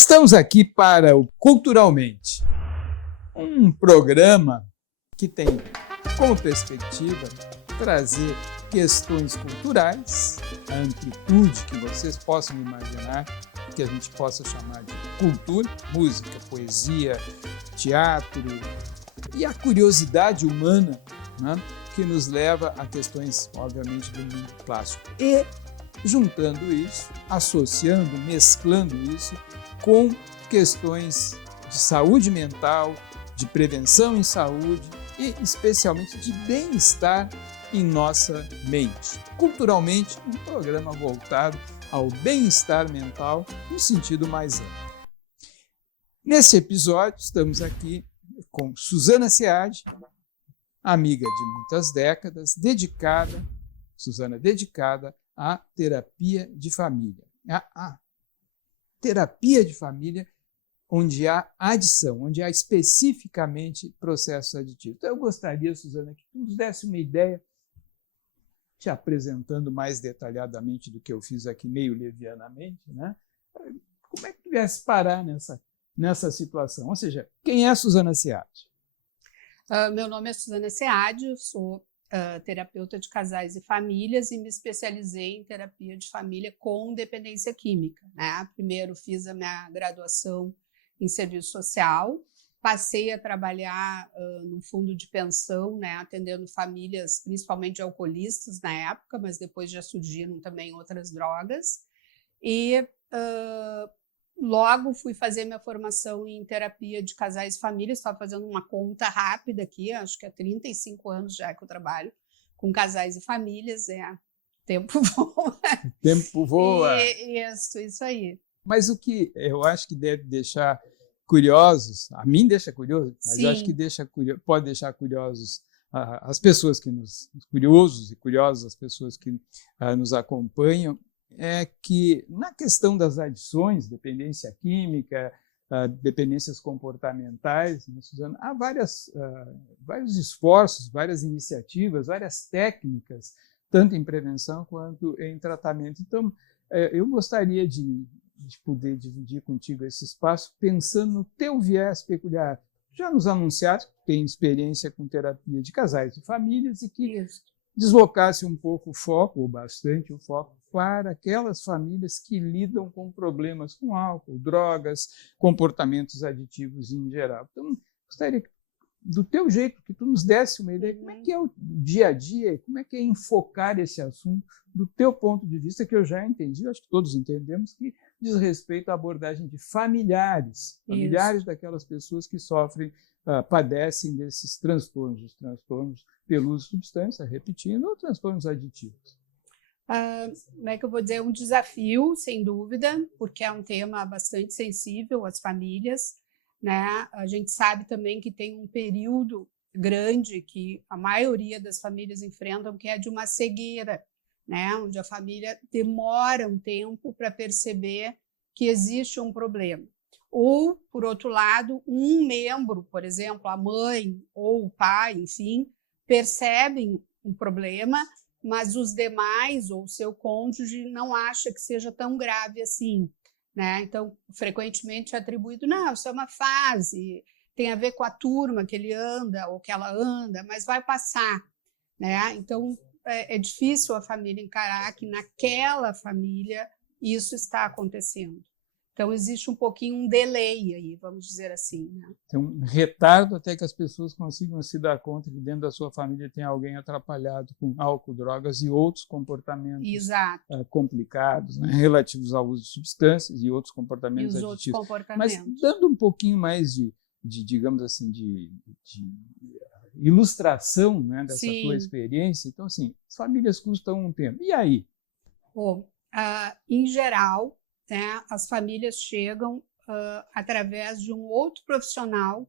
Estamos aqui para o Culturalmente, um programa que tem como perspectiva trazer questões culturais, a amplitude que vocês possam imaginar, que a gente possa chamar de cultura, música, poesia, teatro e a curiosidade humana, né, que nos leva a questões, obviamente, do mundo clássico. E juntando isso, associando, mesclando isso com questões de saúde mental, de prevenção em saúde e, especialmente, de bem-estar em nossa mente. Culturalmente, um programa voltado ao bem-estar mental no sentido mais amplo. Nesse episódio, estamos aqui com Suzana Seade, amiga de muitas décadas, Suzana dedicada à terapia de família. A terapia de família onde há adição, onde há especificamente processos aditivos. Então, eu gostaria, Suzana, que tu nos desse uma ideia, te apresentando mais detalhadamente do que eu fiz aqui, meio levianamente, né? Como é que tu viesse parar nessa situação? Ou seja, quem é a Suzana Seade? Meu nome é Suzana Seade, eu sou terapeuta de casais e famílias e me especializei em terapia de família com dependência química, né? Primeiro fiz a minha graduação em serviço social, passei a trabalhar no fundo de pensão, né, atendendo famílias, principalmente de alcoolistas na época, mas depois já surgiram também outras drogas. E logo fui fazer minha formação em terapia de casais e famílias, estava fazendo uma conta rápida aqui, acho que há 35 anos já que eu trabalho com casais e famílias, tempo voa. Tempo voa. Isso aí. Mas o que eu acho que deve deixar curiosos, a mim deixa curioso, mas Sim. Eu acho que pode deixar curiosos as pessoas que curiosos e curiosas, as pessoas que nos acompanham, é que na questão das adições, dependência química, dependências comportamentais, né, Suzana, há vários esforços, várias iniciativas, várias técnicas, tanto em prevenção quanto em tratamento. Então, eu gostaria de poder dividir contigo esse espaço, pensando no teu viés peculiar. Já nos anunciaste que tem experiência com terapia de casais e famílias e que deslocasse um pouco o foco, ou bastante o foco, para aquelas famílias que lidam com problemas com álcool, drogas, comportamentos aditivos em geral. Então, gostaria que, do teu jeito, que tu nos desse uma ideia, como é que é o dia a dia, como é que é enfocar esse assunto do teu ponto de vista, que eu já entendi, acho que todos entendemos, que diz respeito à abordagem de familiares daquelas pessoas que sofrem, padecem desses transtornos, os transtornos pelo uso de substância, repetindo, ou transtornos aditivos. Como é que eu vou dizer? Um desafio, sem dúvida, porque é um tema bastante sensível às famílias, né? A gente sabe também que tem um período grande que a maioria das famílias enfrentam, que é de uma cegueira, né? Onde a família demora um tempo para perceber que existe um problema. Ou, por outro lado, um membro, por exemplo, a mãe ou o pai, enfim, percebem um problema, mas os demais ou o seu cônjuge não acha que seja tão grave assim, né? Então, frequentemente é atribuído, não, isso é uma fase, tem a ver com a turma que ele anda ou que ela anda, mas vai passar, né? Então, é difícil a família encarar que naquela família isso está acontecendo. Então, existe um pouquinho um delay aí, vamos dizer assim, né? Tem um retardo até que as pessoas consigam se dar conta que dentro da sua família tem alguém atrapalhado com álcool, drogas e outros comportamentos complicados, né, relativos ao uso de substâncias e outros comportamentos aditivos. Mas dando um pouquinho mais de digamos assim, de ilustração, né, dessa tua experiência, então, assim, as famílias custam um tempo. E aí? Bom, em geral, né, as famílias chegam através de um outro profissional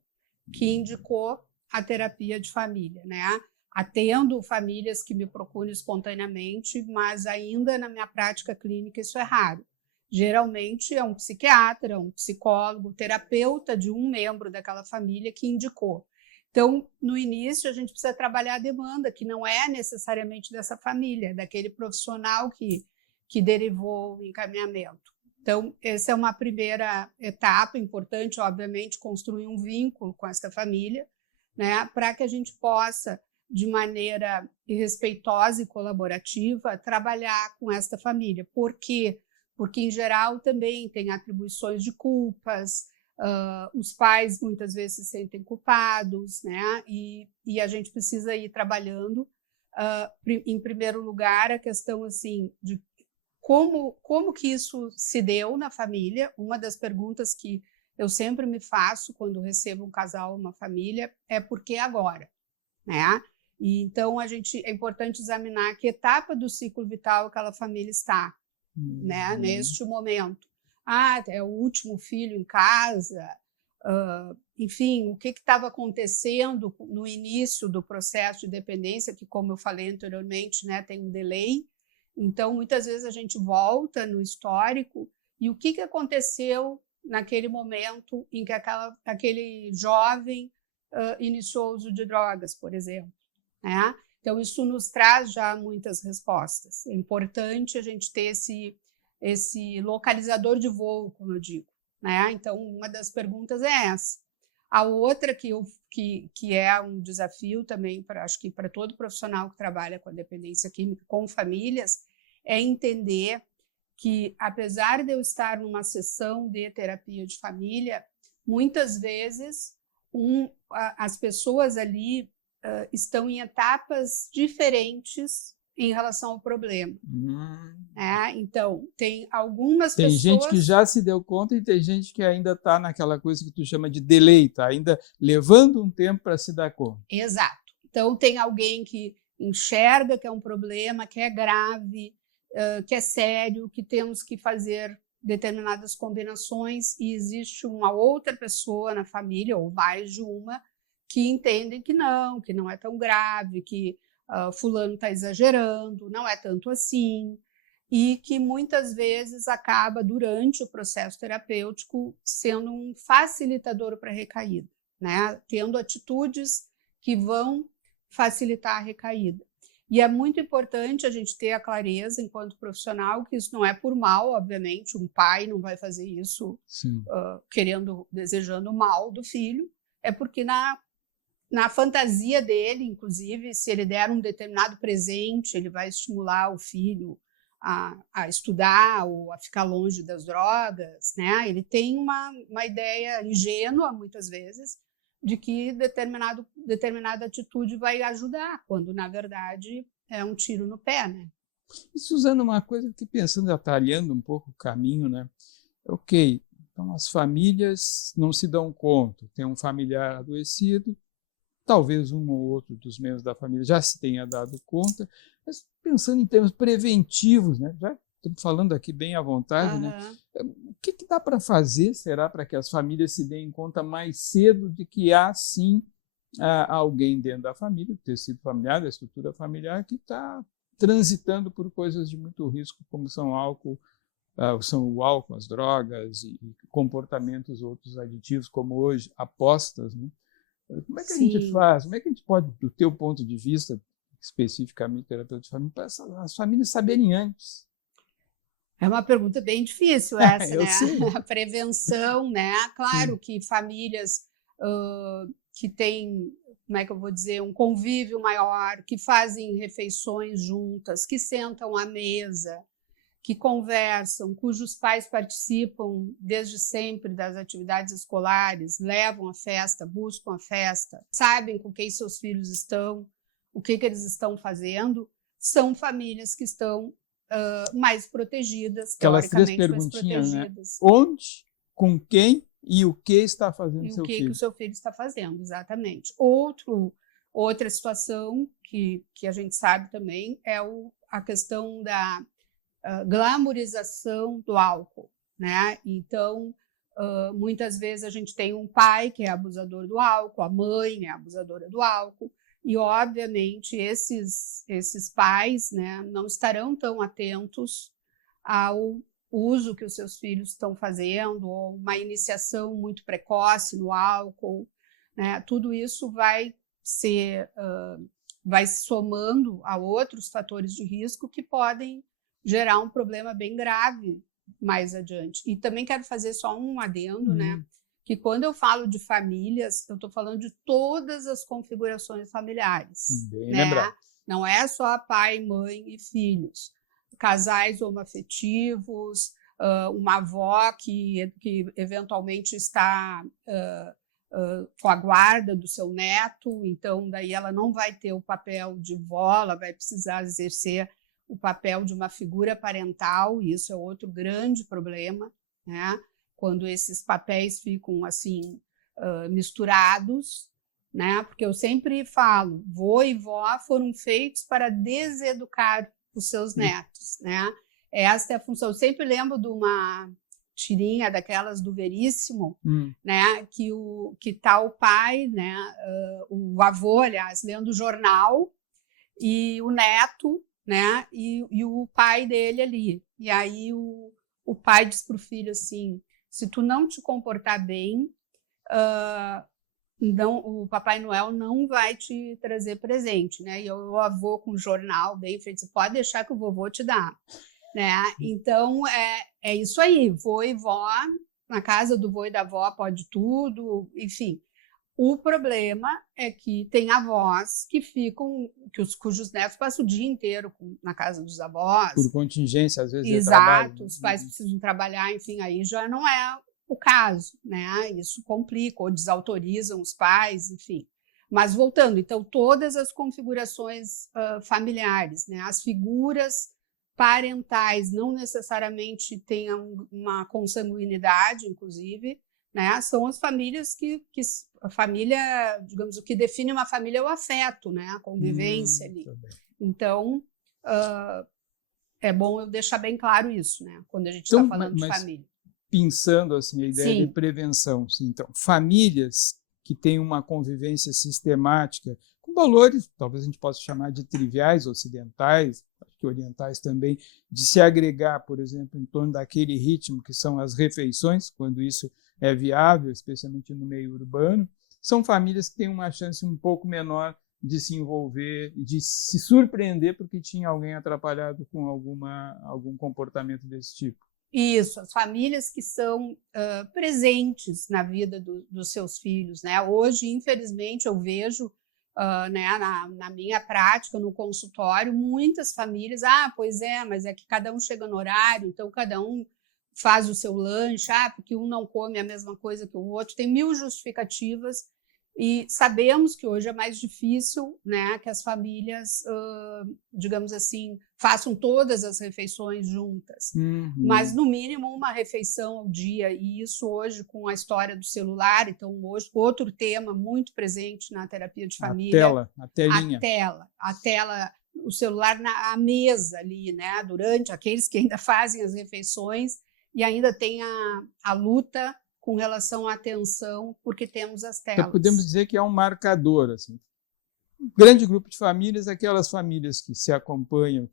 que indicou a terapia de família, né? Atendo famílias que me procuram espontaneamente, mas ainda na minha prática clínica isso é raro. Geralmente é um psiquiatra, um psicólogo, terapeuta de um membro daquela família que indicou. Então, no início, a gente precisa trabalhar a demanda, que não é necessariamente dessa família, daquele profissional que derivou o encaminhamento. Então, essa é uma primeira etapa importante, obviamente, construir um vínculo com esta família, né, para que a gente possa, de maneira respeitosa e colaborativa, trabalhar com esta família. Por quê? Porque, em geral, também tem atribuições de culpas, os pais muitas vezes se sentem culpados, né, e a gente precisa ir trabalhando, em primeiro lugar, a questão assim, de como que isso se deu na família. Uma das perguntas que eu sempre me faço quando recebo um casal, uma família, é por que agora, né? E então é importante examinar que etapa do ciclo vital aquela família está, né? Neste momento. É o último filho em casa, enfim, o que estava acontecendo no início do processo de dependência, que, como eu falei anteriormente, né, tem um delay. Então, muitas vezes a gente volta no histórico e o que aconteceu naquele momento em que aquele jovem iniciou o uso de drogas, por exemplo, né? Então, isso nos traz já muitas respostas. É importante a gente ter esse localizador de voo, como eu digo, né? Então, uma das perguntas é essa. A outra que é um desafio também, acho que para todo profissional que trabalha com a dependência química, com famílias, é entender que, apesar de eu estar numa sessão de terapia de família, muitas vezes as pessoas ali estão em etapas diferentes em relação ao problema. Então, tem algumas pessoas... Tem gente que já se deu conta e tem gente que ainda está naquela coisa que tu chama de delay, está ainda levando um tempo para se dar conta. Exato. Então, tem alguém que enxerga que é um problema, que é grave, que é sério, que temos que fazer determinadas combinações, e existe uma outra pessoa na família, ou mais de uma, que entendem que não é tão grave, que fulano está exagerando, não é tanto assim, e que muitas vezes acaba, durante o processo terapêutico, sendo um facilitador para a recaída, né? Tendo atitudes que vão facilitar a recaída. E é muito importante a gente ter a clareza, enquanto profissional, que isso não é por mal, obviamente. Um pai não vai fazer isso desejando o mal do filho, é porque na fantasia dele, inclusive, se ele der um determinado presente, ele vai estimular o filho a estudar ou a ficar longe das drogas, né? Ele tem uma ideia ingênua, muitas vezes, de que determinada atitude vai ajudar, quando, na verdade, é um tiro no pé, né? E, Suzana, uma coisa que, pensando, atalhando um pouco o caminho, né? Ok, então as famílias não se dão conta, tem um familiar adoecido, talvez um ou outro dos membros da família já se tenha dado conta, mas pensando em termos preventivos, né? Já estamos falando aqui bem à vontade, né? O que dá para fazer, será, para que as famílias se deem conta mais cedo de que há, sim, alguém dentro da família, do tecido familiar, da estrutura familiar, que está transitando por coisas de muito risco, como são o álcool, as drogas e comportamentos outros aditivos, como hoje, apostas, né? Como é que a gente faz? Como é que a gente pode, do teu ponto de vista, especificamente terapeuta de família, para as famílias saberem antes? É uma pergunta bem difícil essa, Eu né? sei. A prevenção, né? Claro que famílias que têm, como é que eu vou dizer, um convívio maior, que fazem refeições juntas, que sentam à mesa, que conversam, cujos pais participam desde sempre das atividades escolares, levam a festa, buscam a festa, sabem com quem seus filhos estão, o que eles estão fazendo, são famílias que estão mais protegidas, Aquelas três teoricamente mais perguntinhas, né? protegidas. Onde, com quem e o que está fazendo E seu o que filho. o seu filho está fazendo, exatamente. Outra situação que a gente sabe também é a questão da glamorização do álcool, né? Então, muitas vezes a gente tem um pai que é abusador do álcool, a mãe é abusadora do álcool, e, obviamente, esses pais, né, não estarão tão atentos ao uso que os seus filhos estão fazendo, ou uma iniciação muito precoce no álcool, né? Tudo isso vai se somando a outros fatores de risco que podem gerar um problema bem grave mais adiante. E também quero fazer só um adendo, né? Que quando eu falo de famílias, eu estou falando de todas as configurações familiares. Bem né? lembrado. Não é só pai, mãe e filhos. Casais homoafetivos, uma avó que eventualmente está com a guarda do seu neto, então daí ela não vai ter o papel de vó, ela vai precisar exercer o papel de uma figura parental, e isso é outro grande problema, né? Quando esses papéis ficam assim misturados, né? Porque eu sempre falo, vô e vó foram feitos para deseducar os seus netos, né? Essa é a função. Eu sempre lembro de uma tirinha daquelas do Veríssimo, né? Que tá o pai, né? O avô, aliás, lendo o jornal, e o neto, né? E o pai dele ali. E aí o pai diz para o filho assim: se tu não te comportar bem, então o Papai Noel não vai te trazer presente, né? E o avô com o jornal bem feito, pode deixar que o vovô te dá, né? Então é isso aí, vô e vó, na casa do vô e da vó pode tudo, enfim. O problema é que tem avós que ficam, cujos netos passam o dia inteiro na casa dos avós. Por contingência, às vezes. Exato, os pais precisam trabalhar, enfim, aí já não é o caso, né? Isso complica, ou desautorizam os pais, enfim. Mas voltando, então, todas as configurações familiares, né? As figuras parentais não necessariamente tenham uma consanguinidade, inclusive, né? São as famílias que a família, digamos, o que define uma família é o afeto, né? A convivência ali. Então, é bom eu deixar bem claro isso, né? Quando a gente está falando de família. Pensando assim, a ideia de prevenção. Sim, então, famílias que têm uma convivência sistemática, com valores, talvez a gente possa chamar de triviais, ocidentais, acho que orientais também, de se agregar, por exemplo, em torno daquele ritmo que são as refeições, quando isso é viável, especialmente no meio urbano, são famílias que têm uma chance um pouco menor de se envolver, de se surpreender porque tinha alguém atrapalhado com algum comportamento desse tipo. Isso, as famílias que são presentes na vida dos seus filhos, né? Hoje, infelizmente, eu vejo né, na minha prática, no consultório, muitas famílias, pois é, mas é que cada um chega no horário, então cada um faz o seu lanche, porque um não come a mesma coisa que o outro, tem 1000 justificativas, e sabemos que hoje é mais difícil, né, que as famílias, digamos assim, façam todas as refeições juntas. Mas, no mínimo, uma refeição ao dia. E isso hoje, com a história do celular, então, hoje, outro tema muito presente na terapia de família. A telinha. A tela, o celular à mesa ali, né, durante aqueles que ainda fazem as refeições, e ainda tem a luta com relação à atenção, porque temos as telas. Então, podemos dizer que é um marcador. Assim. Um grande grupo de famílias, aquelas famílias que se acompanham,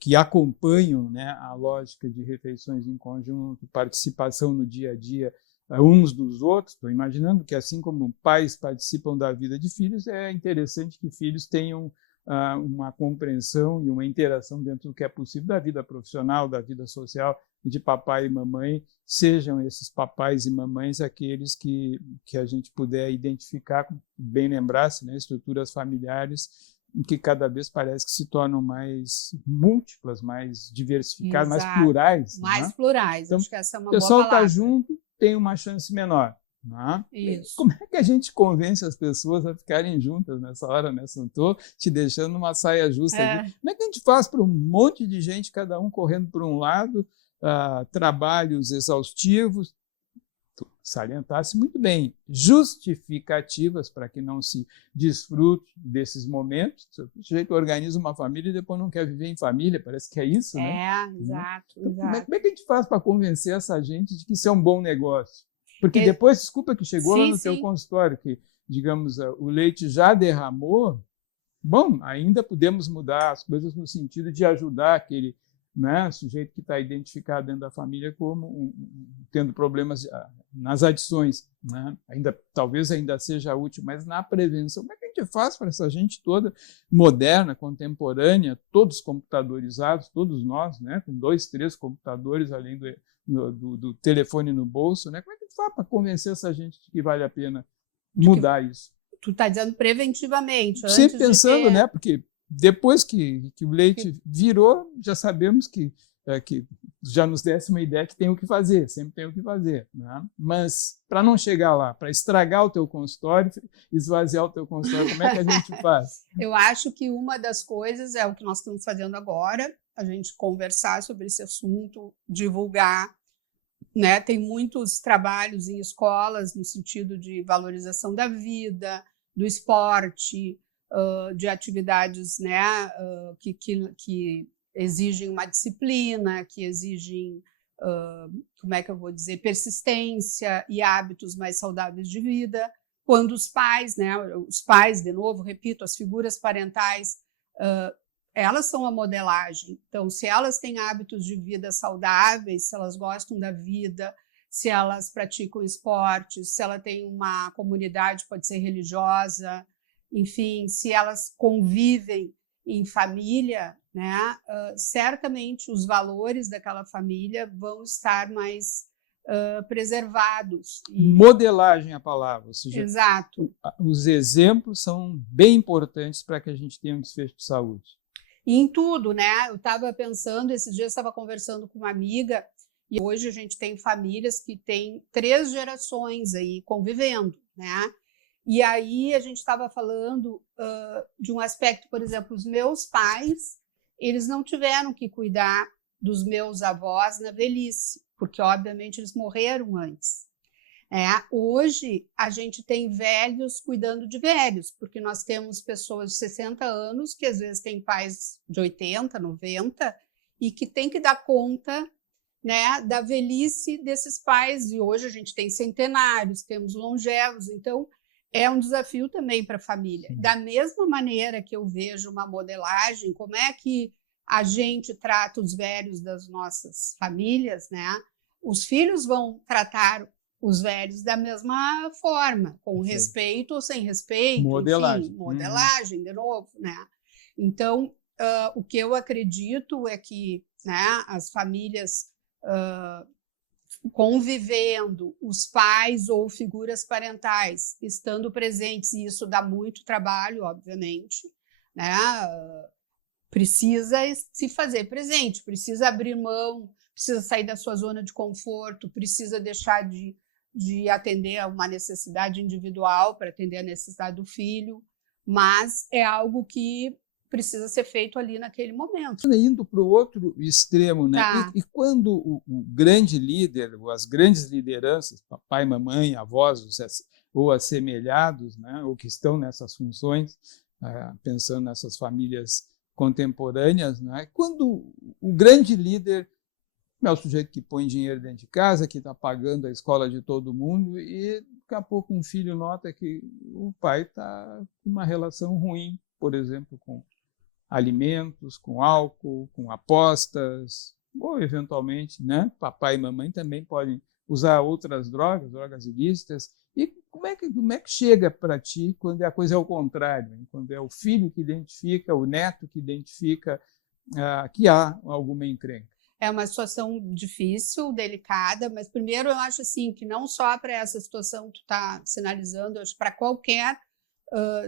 que acompanham, né, a lógica de refeições em conjunto, participação no dia a dia uns dos outros. Estou imaginando que, assim como pais participam da vida de filhos, é interessante que filhos tenham uma compreensão e uma interação dentro do que é possível da vida profissional, da vida social, de papai e mamãe, sejam esses papais e mamães aqueles que a gente puder identificar, bem lembrar-se, né, estruturas familiares que cada vez parece que se tornam mais múltiplas, mais diversificadas, Exato. mais plurais. Mais né? plurais, então, acho que essa é uma boa palavra. O pessoal está junto, tem uma chance menor. Né? Isso. Como é que a gente convence as pessoas a ficarem juntas nessa hora, né? Não estou te deixando uma saia justa aqui. Como é que a gente faz para um monte de gente, cada um correndo por um lado, trabalhos exaustivos, salientasse muito bem, justificativas para que não se desfrute desses momentos. O sujeito organiza uma família e depois não quer viver em família, parece que é isso, né? Exato. Então, exato. Como é que a gente faz para convencer essa gente de que isso é um bom negócio? Porque depois, desculpa que chegou lá no teu consultório, que, digamos, o leite já derramou, bom, ainda podemos mudar as coisas no sentido de ajudar aquele, né, sujeito que está identificado dentro da família como tendo problemas nas adições. Né? Talvez ainda seja útil, mas na prevenção, como é que a gente que que faz para essa gente toda moderna, contemporânea, todos computadorizados, todos nós, né, com 2, 3 computadores além do telefone no bolso, né? Como é que faz para convencer essa gente de que vale a pena mudar isso? Tu está dizendo preventivamente, antes Sempre pensando, de ter... né? Porque depois que o leite virou, já sabemos que já nos desse uma ideia que tem o que fazer, sempre tem o que fazer, né? Mas para não chegar lá, para estragar o teu consultório, esvaziar o teu consultório, como é que a gente faz? Eu acho que uma das coisas é o que nós estamos fazendo agora, a gente conversar sobre esse assunto, divulgar, né? Tem muitos trabalhos em escolas no sentido de valorização da vida, do esporte, de atividades, né? Que exigem uma disciplina, que exigem, como é que eu vou dizer, persistência e hábitos mais saudáveis de vida. Quando os pais, né? Os pais, de novo, repito, as figuras parentais, elas são a modelagem. Então, se elas têm hábitos de vida saudáveis, se elas gostam da vida, se elas praticam esportes, se ela tem uma comunidade, pode ser religiosa, enfim, se elas convivem em família, né, certamente os valores daquela família vão estar mais preservados. Modelagem é a palavra, ou seja, exato. Os exemplos são bem importantes para que a gente tenha um desfecho de saúde. E em tudo, né? Eu estava pensando, esses dias estava conversando com uma amiga, e hoje a gente tem famílias que têm 3 gerações aí convivendo, né? E aí a gente estava falando de um aspecto, por exemplo, os meus pais, eles não tiveram que cuidar dos meus avós na velhice, porque obviamente eles morreram antes. Hoje a gente tem velhos cuidando de velhos, porque nós temos pessoas de 60 anos que às vezes têm pais de 80, 90 e que tem que dar conta, né, da velhice desses pais. E hoje a gente tem centenários, temos longevos, então é um desafio também para a família. Da mesma maneira que eu vejo uma modelagem, como é que a gente trata os velhos das nossas famílias, né? Os filhos vão tratar os velhos da mesma forma, com respeito ou sem respeito, modelagem, enfim, modelagem, de novo, né? Então, o que eu acredito é que, né, as famílias convivendo, os pais ou figuras parentais estando presentes, e isso dá muito trabalho, obviamente, né? Precisa se fazer presente, precisa abrir mão, precisa sair da sua zona de conforto, precisa deixar de atender a uma necessidade individual para atender a necessidade do filho, mas é algo que precisa ser feito ali naquele momento. Indo para o outro extremo, né? Tá. E quando o grande líder, ou as grandes lideranças, papai, mamãe, avós, ou assemelhados, né? Ou que estão nessas funções, pensando nessas famílias contemporâneas, né? Quando o grande líder é o sujeito que põe dinheiro dentro de casa, que está pagando a escola de todo mundo, e daqui a pouco um filho nota que o pai está com uma relação ruim, por exemplo, com alimentos, com álcool, com apostas, ou eventualmente, né, papai e mamãe também podem usar outras drogas ilícitas. E como é que chega para ti quando a coisa é o contrário, hein? Quando é o filho que identifica, o neto que identifica que há alguma encrenca? É uma situação difícil, delicada, mas primeiro eu acho assim que não só para essa situação que tu está sinalizando, eu acho para qualquer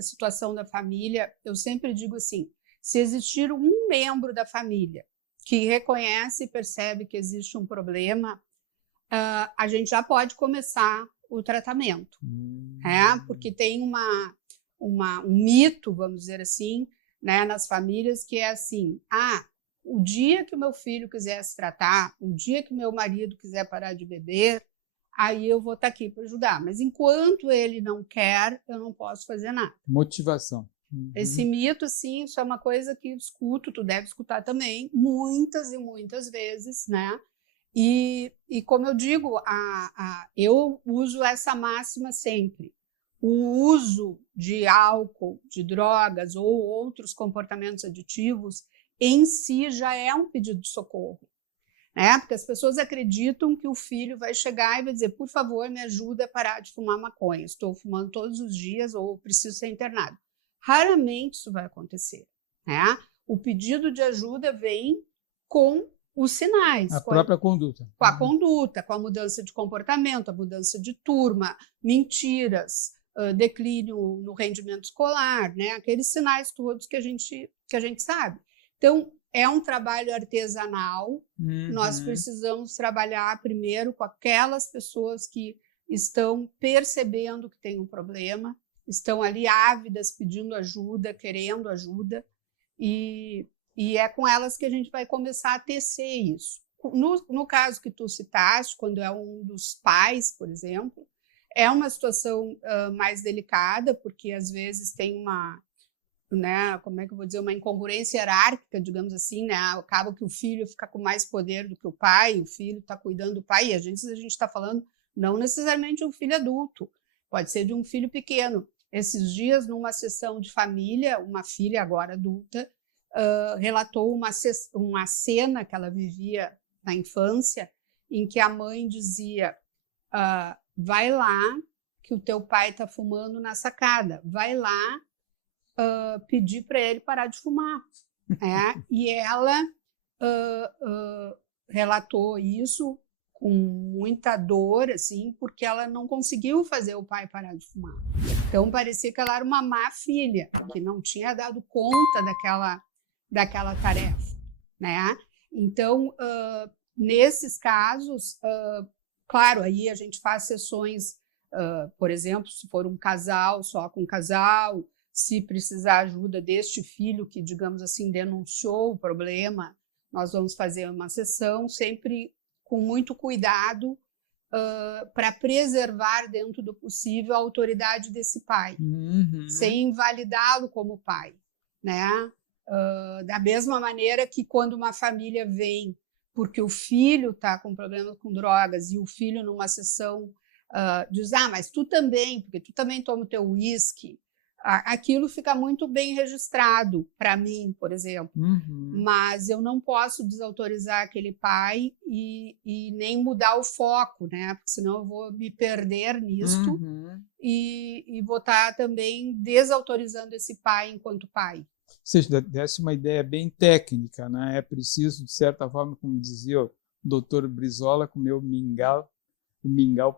situação da família, eu sempre digo assim, se existir um membro da família que reconhece e percebe que existe um problema, a gente já pode começar o tratamento, porque tem um mito, vamos dizer assim, né, nas famílias, que é assim, o dia que o meu filho quiser se tratar, o dia que meu marido quiser parar de beber, aí eu vou estar aqui para ajudar. Mas enquanto ele não quer, eu não posso fazer nada. Motivação. Esse mito, assim, isso é uma coisa que eu escuto, tu deve escutar também, muitas e muitas vezes, né? E como eu digo, eu uso essa máxima sempre. O uso de álcool, de drogas ou outros comportamentos aditivos em si já é um pedido de socorro, né? Porque as pessoas acreditam que o filho vai chegar e vai dizer, por favor, me ajuda a parar de fumar maconha, estou fumando todos os dias ou preciso ser internado. Raramente isso vai acontecer, né? O pedido de ajuda vem com os sinais. A própria conduta. Com a conduta, com a mudança de comportamento, a mudança de turma, mentiras, declínio no rendimento escolar, né? Aqueles sinais todos que a gente sabe. Então, é um trabalho artesanal. Nós precisamos trabalhar primeiro com aquelas pessoas que estão percebendo que tem um problema, estão ali ávidas, pedindo ajuda, querendo ajuda, e é com elas que a gente vai começar a tecer isso. No caso que tu citaste, quando é um dos pais, por exemplo, é uma situação mais delicada, porque às vezes tem uma, né, como é que eu vou dizer, uma incongruência hierárquica, digamos assim, né? Acaba que o filho fica com mais poder do que o pai, o filho está cuidando do pai, e a gente está falando não necessariamente de um filho adulto, pode ser de um filho pequeno. Esses dias, numa sessão de família, uma filha agora adulta relatou uma cena que ela vivia na infância, em que a mãe dizia: vai lá que o teu pai está fumando na sacada, vai lá pedir para ele parar de fumar. E ela relatou isso com muita dor, assim, porque ela não conseguiu fazer o pai parar de fumar. Então, parecia que ela era uma má filha, que não tinha dado conta daquela tarefa, né? Então, nesses casos, claro, aí a gente faz sessões, por exemplo, se for um casal, só com casal, se precisar ajuda deste filho que, digamos assim, denunciou o problema, nós vamos fazer uma sessão, sempre com muito cuidado, para preservar, dentro do possível, a autoridade desse pai, sem invalidá-lo como pai, né? Da mesma maneira que quando uma família vem porque o filho está com problema com drogas e o filho numa sessão diz: mas tu também, porque tu também toma o teu uísque, aquilo fica muito bem registrado para mim, por exemplo. Mas eu não posso desautorizar aquele pai e nem mudar o foco, né? Porque senão eu vou me perder nisto e vou estar também desautorizando esse pai enquanto pai. Ou seja, desse uma ideia bem técnica, né? É preciso, de certa forma, como dizia o doutor Brizola, comer o mingau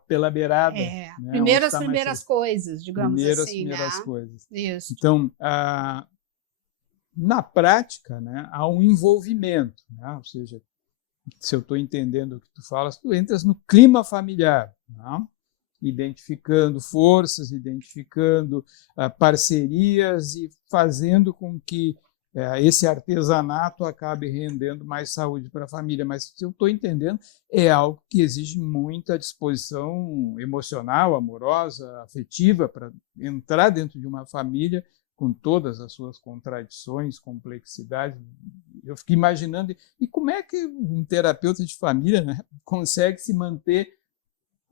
pela beirada. Né? Primeiras coisas, digamos assim. Primeiras coisas. Isso. Então, na prática, né, há um envolvimento, né? Ou seja, se eu estou entendendo o que tu falas, tu entras no clima familiar, né? Identificando forças, identificando parcerias e fazendo com que esse artesanato acabe rendendo mais saúde para a família. Mas, se eu estou entendendo, é algo que exige muita disposição emocional, amorosa, afetiva, para entrar dentro de uma família com todas as suas contradições, complexidades. Eu fico imaginando, e como é que um terapeuta de família, né, consegue se manter,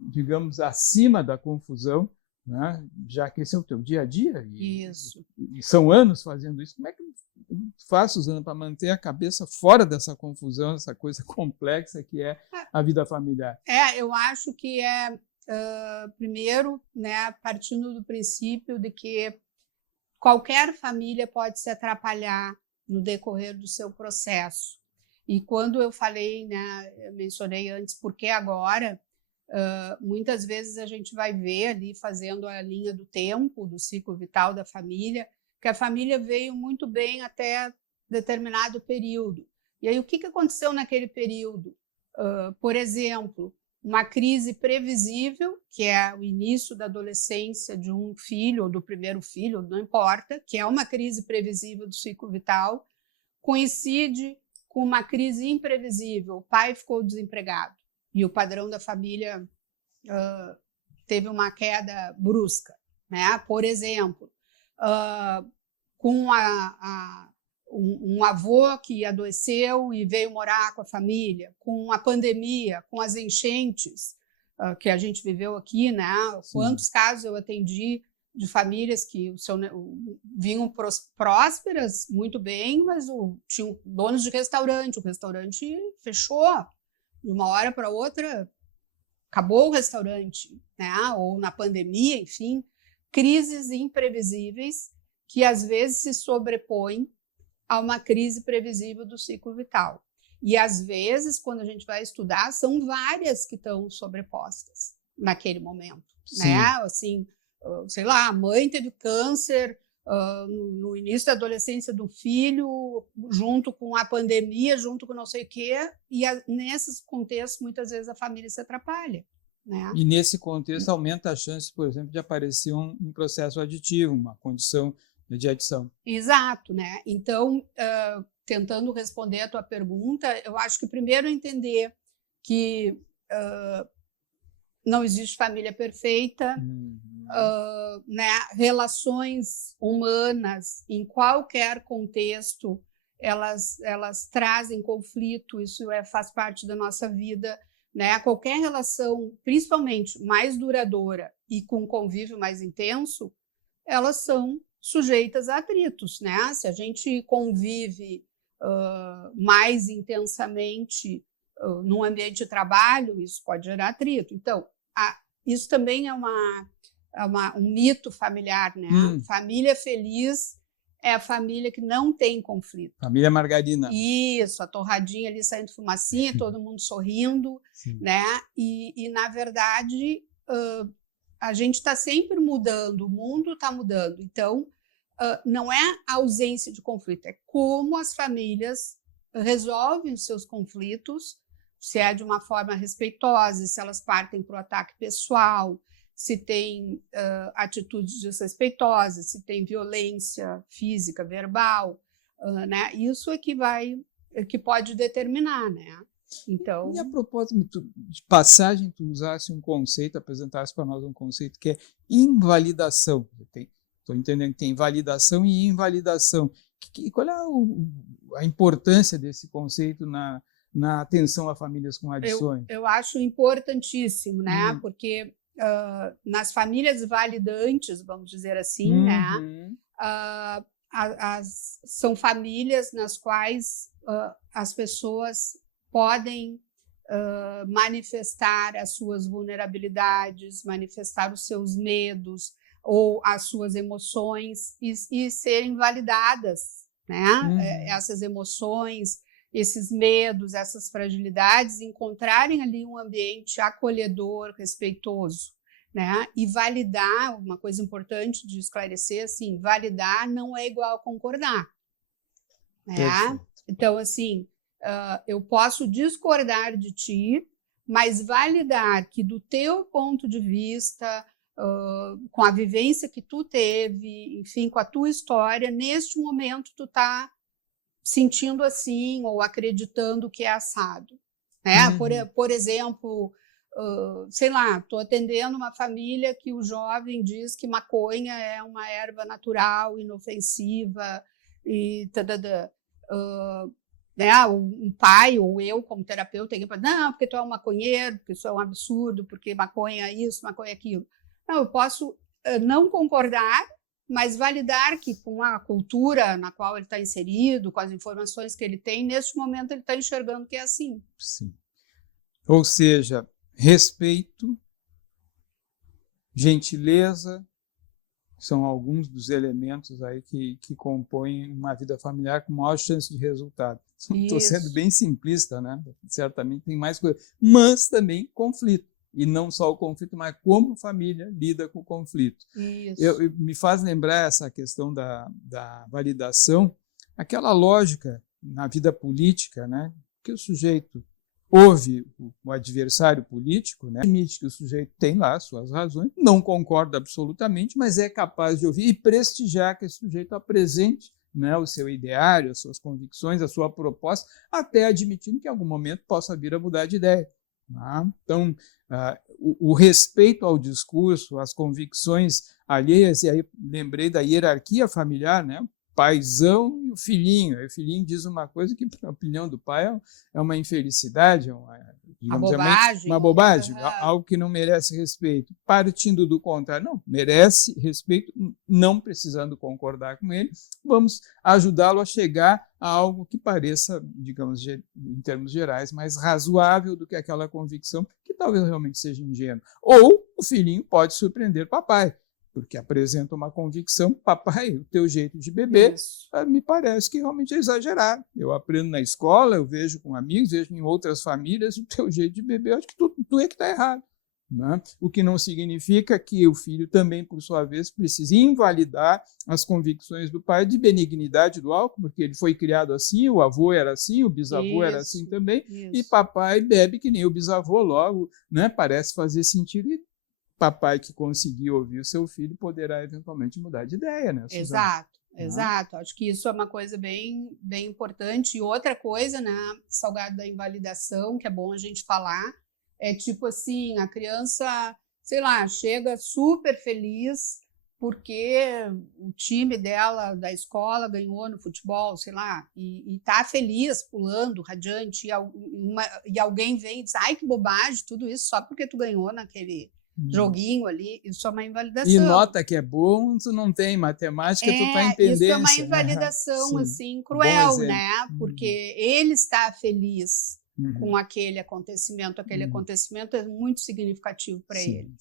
digamos, acima da confusão, né? Já que esse é o teu dia a dia, e são anos fazendo isso. Como é que faz, Suzana, para manter a cabeça fora dessa confusão, essa coisa complexa que é a vida familiar? Eu acho que primeiro, né, partindo do princípio de que qualquer família pode se atrapalhar no decorrer do seu processo. E quando eu falei, né, eu mencionei antes, porque agora, muitas vezes a gente vai ver ali, fazendo a linha do tempo, do ciclo vital da família, que a família veio muito bem até determinado período. E aí, o que aconteceu naquele período? Por exemplo, uma crise previsível, que é o início da adolescência de um filho, ou do primeiro filho, não importa, que é uma crise previsível do ciclo vital, coincide com uma crise imprevisível. O pai ficou desempregado e o padrão da família teve uma queda brusca, né? Por exemplo, com um avô que adoeceu e veio morar com a família, com a pandemia, com as enchentes que a gente viveu aqui, né? Quantos casos eu atendi de famílias que vinham prósperas, muito bem, mas tinham donos de restaurante, o restaurante fechou, de uma hora para outra acabou o restaurante, né? Ou na pandemia, enfim, crises imprevisíveis que às vezes se sobrepõem a uma crise previsível do ciclo vital. E às vezes, quando a gente vai estudar, são várias que estão sobrepostas naquele momento, né? Assim, sei lá, a mãe teve câncer no início da adolescência do filho, junto com a pandemia, junto com não sei o quê, e nesses contextos, muitas vezes, a família se atrapalha. Né? E nesse contexto aumenta a chance, por exemplo, de aparecer um processo aditivo, uma condição de adição. Exato, né? Então, tentando responder a tua pergunta, eu acho que primeiro entender que não existe família perfeita, né? Relações humanas, em qualquer contexto, elas trazem conflito, isso faz parte da nossa vida. Né? Qualquer relação, principalmente mais duradoura e com convívio mais intenso, elas são sujeitas a atritos. Né? Se a gente convive mais intensamente num ambiente de trabalho, isso pode gerar atrito. Então, isso também é um mito familiar. Né? Família feliz é a família que não tem conflito. Família margarina. Isso, a torradinha ali saindo fumacinha, todo mundo sorrindo, né? E na verdade, a gente está sempre mudando, o mundo está mudando. Então, não é a ausência de conflito, é como as famílias resolvem os seus conflitos, se é de uma forma respeitosa, se elas partem para o ataque pessoal, se tem atitudes desrespeitosas, se tem violência física, verbal, né? Isso é que pode determinar, né? Então... E a propósito de passagem, tu usasse um conceito, apresentasse para nós um conceito que é invalidação. Estou entendendo que tem validação e invalidação. Qual é a importância desse conceito na atenção a famílias com adições? Eu acho importantíssimo, né? Porque nas famílias validantes, vamos dizer assim, né? São famílias nas quais as pessoas podem manifestar as suas vulnerabilidades, manifestar os seus medos ou as suas emoções e serem validadas, né? Essas emoções, esses medos, essas fragilidades, encontrarem ali um ambiente acolhedor, respeitoso, né? E validar, uma coisa importante de esclarecer, assim, validar não é igual a concordar, né? Então, assim, eu posso discordar de ti, mas validar que do teu ponto de vista, com a vivência que tu teve, enfim, com a tua história, neste momento tu está sentindo assim ou acreditando que é assado, né? Por exemplo, sei lá, estou atendendo uma família que o jovem diz que maconha é uma erva natural, inofensiva e né? Um pai ou eu como terapeuta tem que falar, não, porque tu é um maconheiro, porque isso é um absurdo, porque maconha é isso, maconha é aquilo. Não, eu posso não concordar, mas validar que com a cultura na qual ele está inserido, com as informações que ele tem, neste momento ele está enxergando que é assim. Sim. Ou seja, respeito, gentileza, são alguns dos elementos aí que compõem uma vida familiar com maior chance de resultado. Estou sendo bem simplista, né? Certamente tem mais coisa, mas também conflito. E não só o conflito, mas como família lida com o conflito. Me faz lembrar essa questão da validação, aquela lógica na vida política, né? Que o sujeito ouve o adversário político, né? Admite que o sujeito tem lá suas razões, não concorda absolutamente, mas é capaz de ouvir e prestigiar que esse sujeito apresente, né, o seu ideário, as suas convicções, a sua proposta, até admitindo que em algum momento possa vir a mudar de ideia. Então, o respeito ao discurso, às convicções alheias, e aí lembrei da hierarquia familiar, né? Paizão e o filhinho. Aí o filhinho diz uma coisa que, na opinião do pai, é uma infelicidade, uma bobagem, algo que não merece respeito. Partindo do contrário, não, merece respeito, não precisando concordar com ele, vamos ajudá-lo a chegar a algo que pareça, digamos, em termos gerais, mais razoável do que aquela convicção que talvez realmente seja ingênua. Ou o filhinho pode surpreender o papai. porque apresenta uma convicção, papai, o teu jeito de beber, me parece que realmente é exagerado. Eu aprendo na escola, eu vejo com amigos, vejo em outras famílias, o teu jeito de beber, eu acho que tu é que está errado. Né? O que não significa que o filho também, por sua vez, precise invalidar as convicções do pai de benignidade do álcool, porque ele foi criado assim, o avô era assim, o bisavô era assim também, e papai bebe que nem o bisavô, logo, né? Parece fazer sentido, e papai que conseguir ouvir o seu filho poderá eventualmente mudar de ideia, né, Suzana? Exato. Acho que isso é uma coisa bem importante. E outra coisa, né, Salgado, da invalidação, que é bom a gente falar, é tipo assim, a criança, sei lá, chega super feliz porque o time dela, da escola, ganhou no futebol, sei lá, e tá feliz, pulando, radiante, e alguém vem e diz, ai, que bobagem, tudo isso só porque tu ganhou naquele joguinho ali, isso é uma invalidação. E nota que é bom, tu não tem matemática, tu tá em pendência. Isso é uma invalidação, assim, cruel, né? Porque ele está feliz com aquele acontecimento é muito significativo para ele.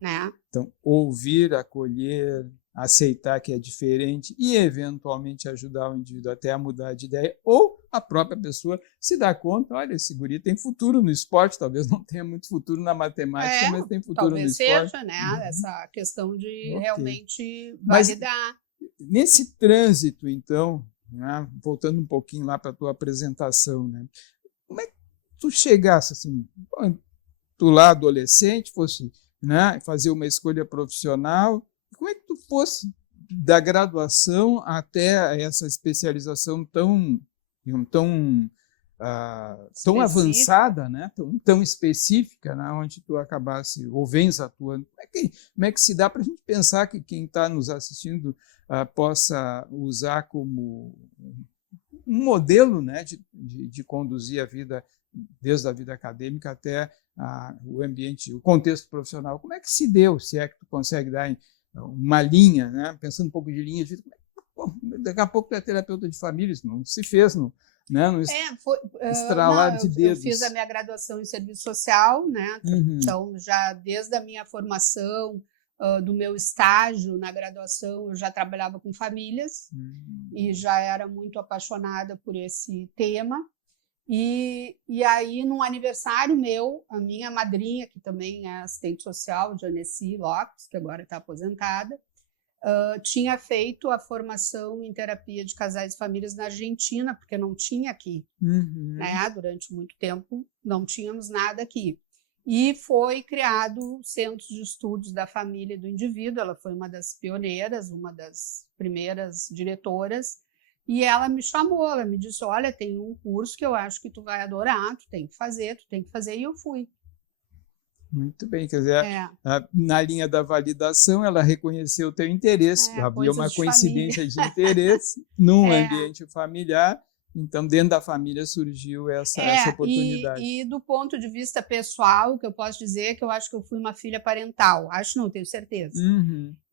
Né? Então, ouvir, acolher, aceitar que é diferente e, eventualmente, ajudar o indivíduo até a mudar de ideia, ou a própria pessoa se dá conta, olha, esse guri tem futuro no esporte, talvez não tenha muito futuro na matemática, mas tem futuro no esporte. Talvez seja, né? Essa questão de realmente validar. Mas, nesse trânsito, então, né, voltando um pouquinho lá para a tua apresentação, né, como é que tu chegasse assim, tu lá adolescente, fosse, né, fazer uma escolha profissional, como é que tu fosse da graduação até essa especialização tão avançada, né, tão específica, né, onde tu acabasse ou vens atuando? Como é que se dá para a gente pensar que quem está nos assistindo possa usar como um modelo, né, de conduzir a vida, desde a vida acadêmica até o ambiente, o contexto profissional? Como é que se deu, se é que tu consegue dar uma linha, né? Pensando um pouco de linha de vida, daqui a pouco tu é terapeuta de família, isso não se fez no estralar de dedos. Eu fiz a minha graduação em serviço social, né? Então, já desde a minha formação, do meu estágio na graduação, eu já trabalhava com famílias e já era muito apaixonada por esse tema. E aí, num aniversário meu, a minha madrinha, que também é assistente social, Janeci Lopes, que agora está aposentada, tinha feito a formação em terapia de casais e famílias na Argentina, porque não tinha aqui. Né? Durante muito tempo, não tínhamos nada aqui. E foi criado o Centro de Estudos da Família e do Indivíduo. Ela foi uma das pioneiras, uma das primeiras diretoras, e ela me chamou, ela me disse, olha, tem um curso que eu acho que tu vai adorar, tu tem que fazer, e eu fui. Muito bem, quer dizer, na linha da validação, ela reconheceu o teu interesse, havia uma coincidência de interesse num ambiente familiar, então dentro da família surgiu essa oportunidade. E do ponto de vista pessoal, o que eu posso dizer é que eu acho que eu fui uma filha parental, não tenho certeza.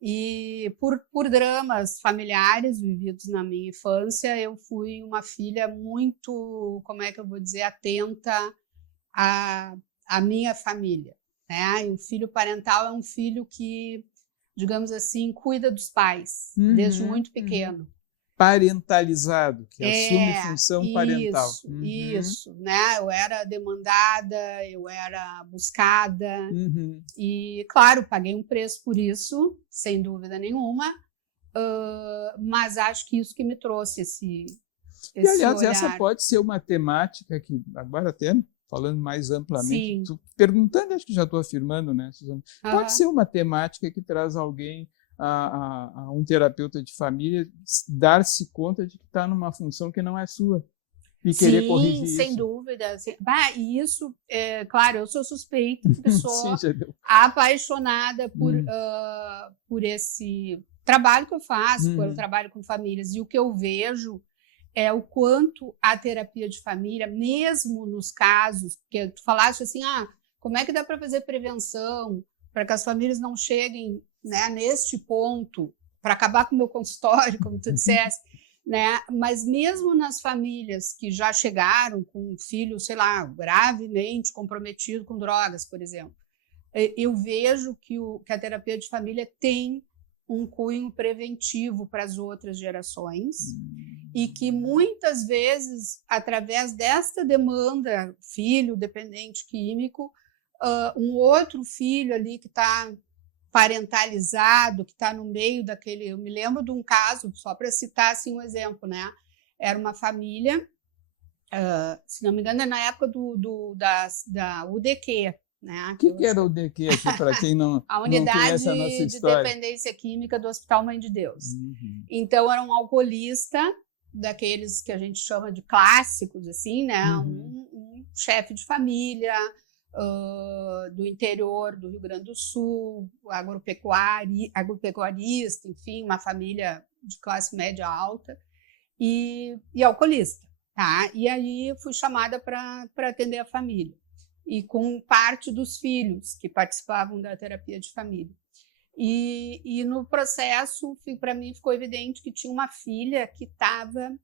E por dramas familiares vividos na minha infância, eu fui uma filha muito, como é que eu vou dizer, atenta à minha família. Né? E o filho parental é um filho que, digamos assim, cuida dos pais, desde muito pequeno. Parentalizado, que assume função parental. Isso, né? Eu era demandada, eu era buscada, e, claro, paguei um preço por isso, sem dúvida nenhuma, mas acho que isso que me trouxe esse e, aliás, olhar. Essa pode ser uma temática que, agora até falando mais amplamente, perguntando, acho que já estou afirmando, né, Suzana? Pode ser uma temática que traz alguém a um terapeuta de família dar-se conta de que está numa função que não é sua e querer corrigir isso. Sem dúvida. E isso, claro, eu sou suspeita, porque sou apaixonada por esse trabalho que eu faço, por trabalho com famílias, e o que eu vejo é o quanto a terapia de família, mesmo nos casos, que tu falaste assim, como é que dá para fazer prevenção para que as famílias não cheguem, né, neste ponto, para acabar com o meu consultório, como tu disseste, né? Mas mesmo nas famílias que já chegaram com um filho, sei lá, gravemente comprometido com drogas, por exemplo, eu vejo que a terapia de família tem um cunho preventivo para as outras gerações e que muitas vezes, através desta demanda, filho dependente químico, um outro filho ali que está parentalizado, que está no meio daquele... Eu me lembro de um caso, só para citar assim, um exemplo, né? Era uma família, se não me engano, é na época da UDQ, né? O que era o UDQ aqui, para quem não, a não unidade conhece a nossa de história? dependência química do Hospital Mãe de Deus. Então, era um alcoolista, daqueles que a gente chama de clássicos, assim, né? Um chefe de família, do interior do Rio Grande do Sul, agropecuarista, enfim, uma família de classe média alta, e alcoolista. Tá? E aí fui chamada para atender a família, e com parte dos filhos que participavam da terapia de família. E no processo, para mim, ficou evidente que tinha uma filha que estava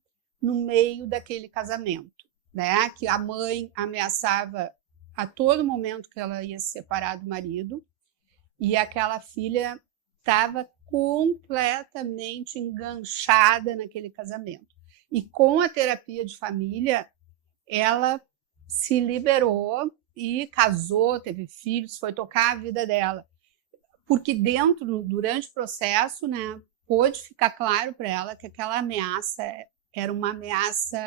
no meio daquele casamento, né? Que a mãe ameaçava a todo momento que ela ia se separar do marido, e aquela filha estava completamente enganchada naquele casamento. E com a terapia de família, ela se liberou e casou, teve filhos, foi tocar a vida dela. Porque durante o processo, né, pôde ficar claro para ela que aquela ameaça era uma ameaça,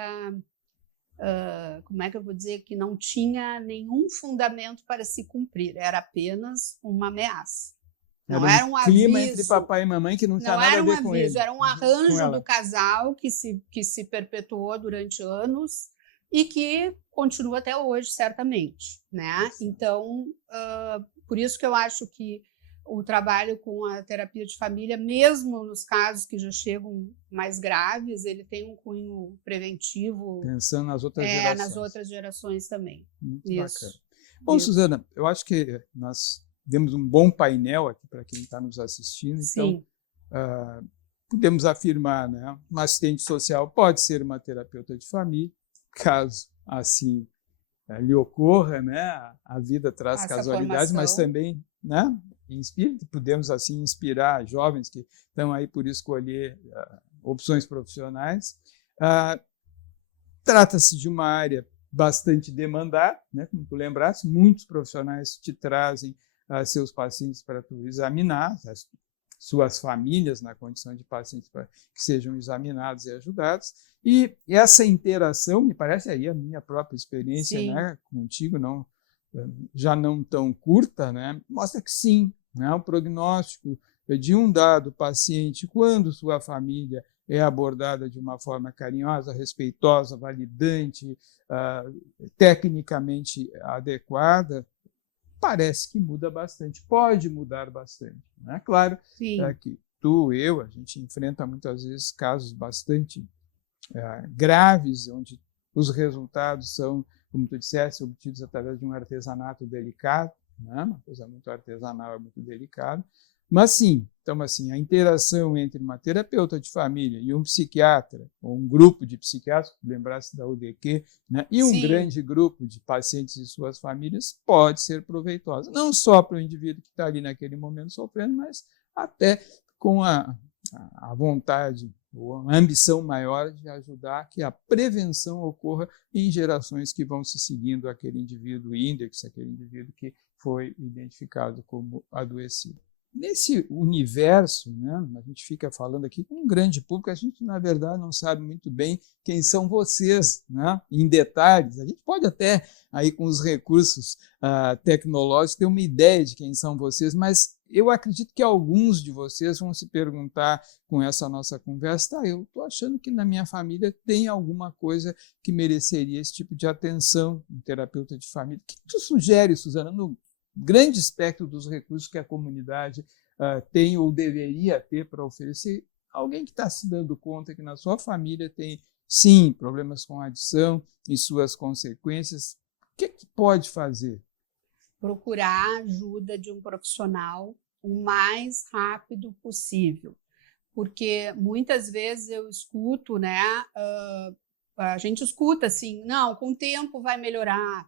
como é que eu vou dizer, que não tinha nenhum fundamento para se cumprir, era apenas uma ameaça. Não era um clima aviso, entre papai e mamãe que não tinha nada a ver com ele. Era um arranjo do casal que se perpetuou durante anos e que continua até hoje, certamente, né? Então, por isso que eu acho que o trabalho com a terapia de família, mesmo nos casos que já chegam mais graves, ele tem um cunho preventivo. Pensando nas outras gerações. Nas outras gerações também. Muito bacana. Bom, Suzana, eu acho que nós demos um bom painel aqui para quem está nos assistindo. Sim. Então, podemos afirmar, né? Um assistente social pode ser uma terapeuta de família, caso assim lhe ocorra, né? A vida traz essa casualidades, mas também, né? Em espírito, podemos assim inspirar jovens que estão aí por escolher opções profissionais. Trata-se de uma área bastante demandada, né? Como tu lembraste, muitos profissionais te trazem seus pacientes para tu examinar, as suas famílias na condição de pacientes para que sejam examinados e ajudados. E essa interação, me parece aí a minha própria experiência, né, contigo, já não tão curta, né, mostra que sim, né, o prognóstico de um dado paciente, quando sua família é abordada de uma forma carinhosa, respeitosa, validante, tecnicamente adequada, parece que muda bastante, pode mudar bastante. Né? Claro que tu, a gente enfrenta muitas vezes casos bastante graves, onde os resultados são, como tu disseste, obtidos através de um artesanato delicado, né? Uma coisa muito artesanal, é muito delicada. Mas sim, então assim, a interação entre uma terapeuta de família e um psiquiatra, ou um grupo de psiquiatras, lembrasse da UDQ, né? E um grande grupo de pacientes e suas famílias pode ser proveitosa, não só para o indivíduo que está ali naquele momento sofrendo, mas até com a vontade ou a ambição maior de ajudar que a prevenção ocorra em gerações que vão se seguindo aquele indivíduo índex, aquele indivíduo que foi identificado como adoecido. Nesse universo, né, a gente fica falando aqui com um grande público, a gente, na verdade, não sabe muito bem quem são vocês, né, em detalhes. A gente pode até, aí, com os recursos tecnológicos, ter uma ideia de quem são vocês, mas eu acredito que alguns de vocês vão se perguntar com essa nossa conversa, eu estou achando que na minha família tem alguma coisa que mereceria esse tipo de atenção, um terapeuta de família. O que tu sugere, Suzana, no grande espectro dos recursos que a comunidade tem ou deveria ter para oferecer, alguém que está se dando conta que na sua família tem, sim, problemas com adição e suas consequências, o que pode fazer? Procurar a ajuda de um profissional o mais rápido possível, porque muitas vezes eu escuto, né, a gente escuta assim, não, com o tempo vai melhorar,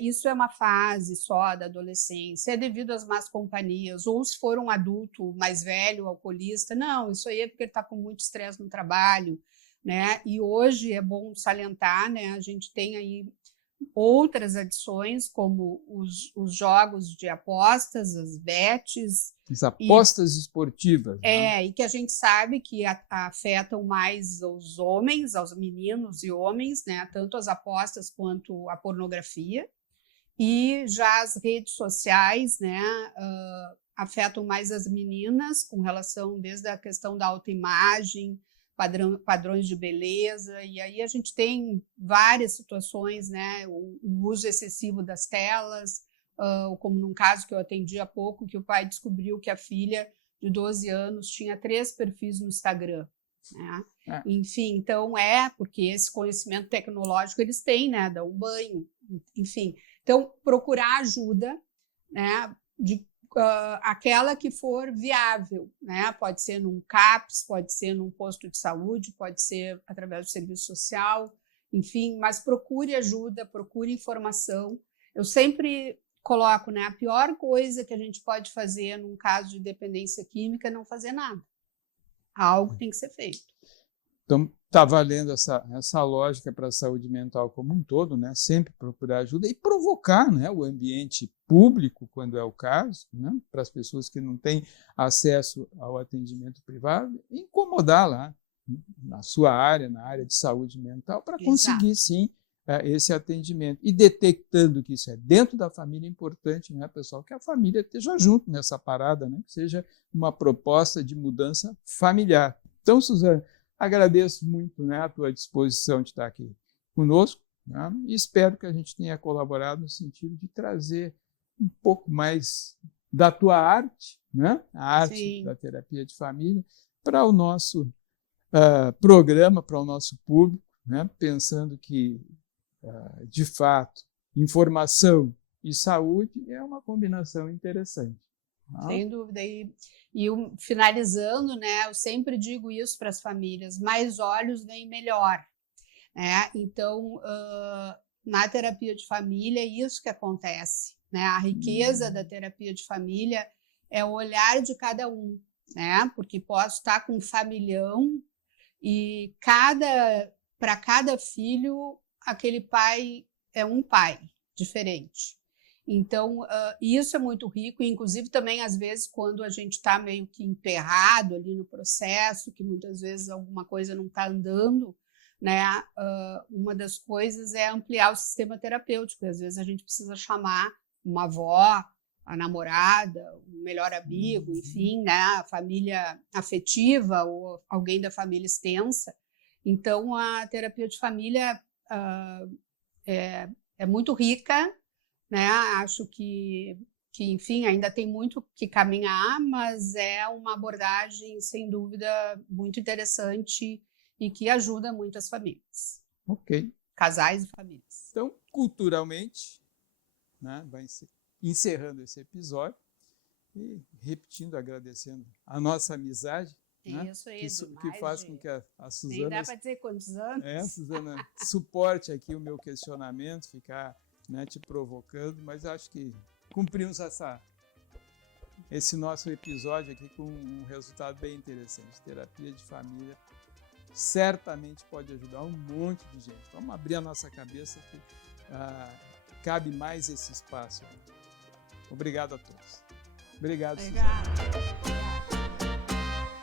isso é uma fase só da adolescência, é devido às más companhias, ou se for um adulto mais velho, alcoolista, não, isso aí é porque ele está com muito estresse no trabalho, né? E hoje é bom salientar, né? A gente tem aí outras adições, como os jogos de apostas, as bets. As apostas esportivas. Né? E que a gente sabe que afetam mais os homens, aos meninos e homens, né? Tanto as apostas quanto a pornografia. E já as redes sociais, né? Afetam mais as meninas, com relação desde a questão da autoimagem, padrões de beleza, e aí a gente tem várias situações, né? O uso excessivo das telas, como num caso que eu atendi há pouco, que o pai descobriu que a filha de 12 anos tinha 3 perfis no Instagram. Né? Enfim, então porque esse conhecimento tecnológico eles têm, né? Dá um banho, enfim. Então, procurar ajuda, né? Aquela que for viável, né? Pode ser num CAPS, pode ser num posto de saúde, pode ser através do serviço social, enfim, mas procure ajuda, procure informação. Eu sempre coloco, né? A pior coisa que a gente pode fazer num caso de dependência química é não fazer nada. Algo tem que ser feito. Então, está valendo essa lógica para a saúde mental como um todo, né? Sempre procurar ajuda e provocar, né, o ambiente público, quando é o caso, né, para as pessoas que não têm acesso ao atendimento privado, incomodar lá na sua área, na área de saúde mental, para conseguir, sim, esse atendimento. E detectando que isso é dentro da família, é importante, né, pessoal, que a família esteja junto nessa parada, né, que seja uma proposta de mudança familiar. Então, Suzana, agradeço muito, né, a tua disposição de estar aqui conosco, né, e espero que a gente tenha colaborado no sentido de trazer um pouco mais da tua arte, né, a arte Sim. da terapia de família, para o nosso programa, para o nosso público, né, pensando que, de fato, informação e saúde é uma combinação interessante. Sem dúvida. E finalizando, né, eu sempre digo isso para as famílias, mais olhos vem melhor. Né? Então, na terapia de família, é isso que acontece. Né? A riqueza da terapia de família é o olhar de cada um, né? Porque posso estar com um familhão e para cada filho, aquele pai é um pai diferente. Então, isso é muito rico, e inclusive também, às vezes, quando a gente está meio que emperrado ali no processo, que muitas vezes alguma coisa não está andando, né? Uma das coisas é ampliar o sistema terapêutico. Às vezes a gente precisa chamar uma avó, a namorada, um melhor amigo, enfim, né? A família afetiva ou alguém da família extensa. Então, a terapia de família é muito rica, né? Acho que, enfim, ainda tem muito que caminhar, mas é uma abordagem, sem dúvida, muito interessante e que ajuda muito as famílias. Ok. Casais e famílias. Então, culturalmente, né, vai encerrando esse episódio e repetindo, agradecendo a nossa amizade. Isso aí, que faz com que a Suzana... Nem dá para dizer quantos anos. Suzana, suporte aqui o meu questionamento, ficar, né, te provocando, mas acho que cumprimos esse nosso episódio aqui com um resultado bem interessante. Terapia de família certamente pode ajudar um monte de gente. Vamos abrir a nossa cabeça que cabe mais esse espaço. Obrigado a todos. Obrigado, Suzana.